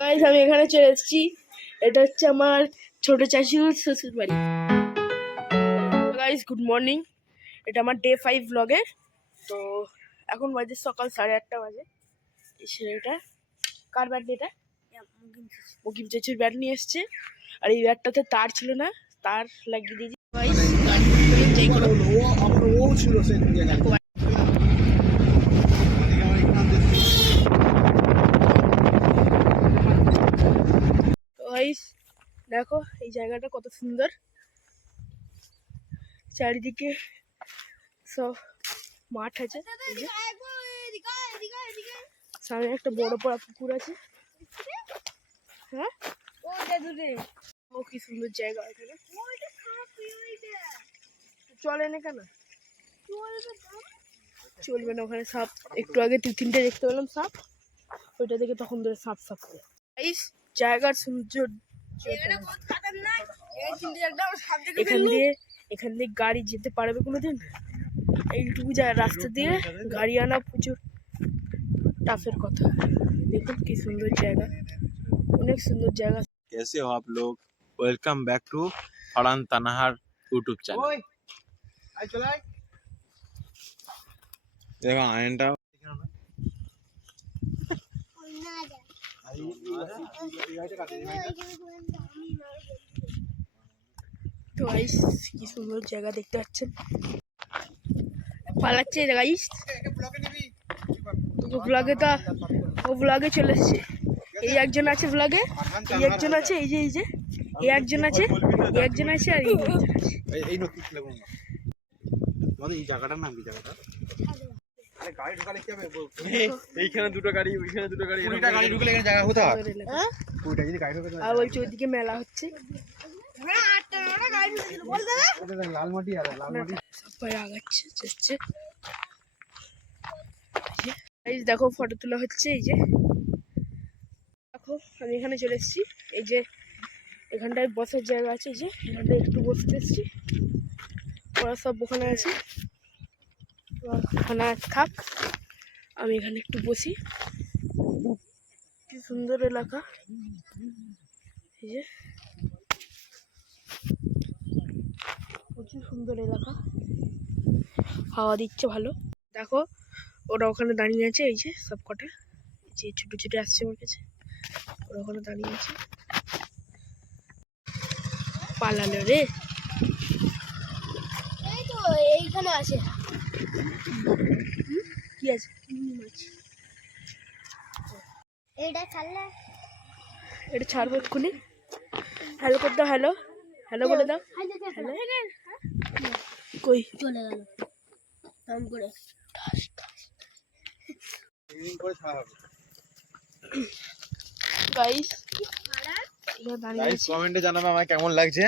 Guys আমি এখানে চলে এসেছি। এটা হচ্ছে আমার ছোট চাচুর শ্বশুর বাড়ি। গাইস গুড মর্নিং, এটা আমার ডে 5 ব্লগের। তো এখন বাজে সকাল 8:30 বাজে। এই ছেলেটা কার ব্যাট? এটা মুকিম চাচুর ব্যাট নিয়ে এসছে। আর এই ব্যাটটাতে তার ছিল না, তার লাগিয়ে দিয়েছি। গাইস গাইস দেখো এই জায়গাটা কত সুন্দর, চারিদিকে সব মাঠ আছে। সামনে একটা বড় বড় পুকুর আছে। হ্যাঁ ও কি সুন্দর জায়গা এখানে। চলে না কেন? চলবে না, ওখানে সাপ একটু আগে 2-3টে দেখতে পেলাম সাপ, ওইটা দেখে তখন ধরে সাপ সাপ করে। জায়গার সৌন্দর্য এখান দিয়ে গাড়ি যেতে পারবে কোনোদিন? এইটুকু যায় রাস্তা দিয়ে গাড়ি আনা প্রচুর টাফের কথা। দেখুন কি সুন্দর জায়গা, অনেক সুন্দর জায়গা। कैसे हो आप लोग? Welcome back to Farhan Tanhar YouTube channel. देखो आयनटा তো গাইস কি সুন্দর জায়গা দেখতে পাচ্ছেন। পালাচ্ছে গাইস, তো ব্লগে তো ও ব্লগে চলে এসছে। এই একজন আছে ব্লগে, এই একজন আছে, এই যে এই একজন আছে, এই একজন আছে, আর এই নতুন ছিল কোন মানে এই জায়গাটার নাম কি? জায়গাটা আরে গাড়ি ঢুকালে কি হবে? এইখানে দুটো গাড়ি, ওইখানে দুটো গাড়ি, এটা গাড়ি ঢুকলে এখানে জায়গা হতো। হ্যাঁ ওইটা যদি গাড়ি ঢুকে আর বলছে ওইদিকে মেলা হচ্ছে। লাল মাটি আর লাল মাটি সবাই আগাচ্ছে যাচ্ছে। এই দেখো ফটো তোলা হচ্ছে। এই যে দেখো আমি এখানে চলে এসেছি। এই যে এখানটায় বসার জায়গা আছে, এই যে এখানটায় একটু বসতে এসেছি। ওরা সব ওখানে আছে, ওখানে থাক, আমি এখানে একটু বসি। কি সুন্দর এলাকা, এই যে প্রচুর সুন্দর এলাকা, হাওয়া দিচ্ছে ভালো। দেখো ওরা ওখানে দাঁড়িয়ে আছে, এই যে সব কটা, যে ছোটো ছোটো আসছে আমার কাছে, ওরা ওখানে দাঁড়িয়ে আছে। পালালো রে, এই তো এইখানে আছে। কি আছে? এটা ছাড়বো এক্ষুনি। হ্যালো করে দাও, হ্যালো হ্যালো বলে দাও। হ্যালো কই চলে গেল নাম করে। গাইস গাইস কমেন্টে জানাবে আমায় কেমন লাগছে।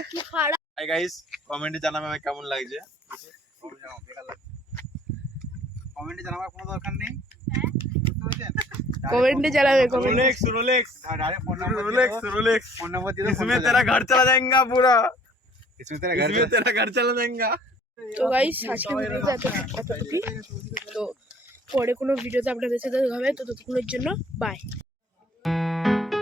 হাই গাইস কমেন্টে জানাবে আমায় কেমন লাগছে। কমেন্টে জানাবার কোনো দরকার নেই, कमेंट चलावे Rolex Rolex Rolex phone number दे दो, इसमें तेरा घर चला जाएगा पूरा, इसमें तेरा घर चला जाएगा। তো গাইস আজকে ভিডিওটা এতটুকুই। তো পরে কোনো ভিডিওতে আপনাদের সাথে দেখা হবে, তো ততক্ষণের জন্য বাই।